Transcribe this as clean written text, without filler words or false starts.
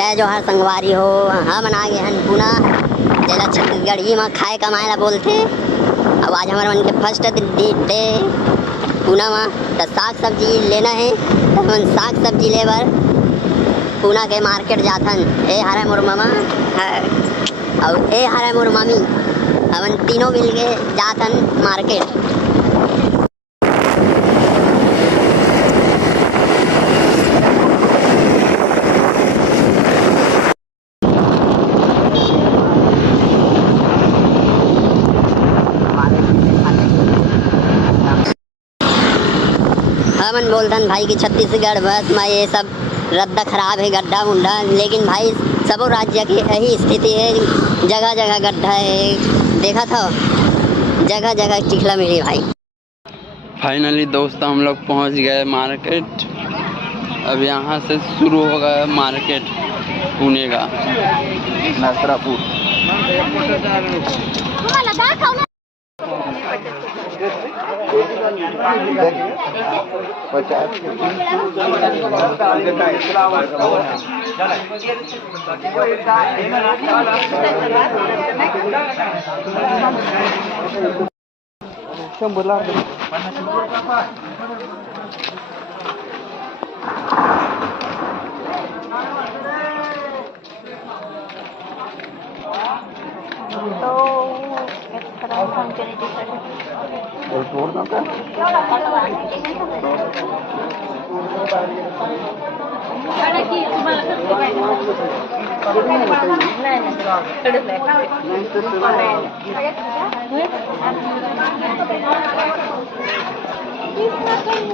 जय जोहार संगवारी हो। हम आ गए हैं पुणे जिला छत्तीसगढ़ ही में खाए कमाए बोलते। अब आज हमारे मन के फर्स्ट डे पुणे में तो साग सब्जी लेना है। तो हम साग सब्जी ले बर पुणे के मार्केट जाथन। ए हरा मोर मामा और ए हरा मोर मामी, हम तीनों मिल के जाथन मार्केट। हमन बोलतन भाई कि छत्तीसगढ़ बस में ये सब रद्दा खराब है, गड्ढा उड्ढा, लेकिन भाई सबो राज्य की यही स्थिति है। जगह जगह गड्ढा है, देखा था जगह जगह चिखला मिली भाई। फाइनली दोस्तों हम लोग पहुंच गए मार्केट। अब यहाँ से शुरू होगा मार्केट पुणे का नसरापुर।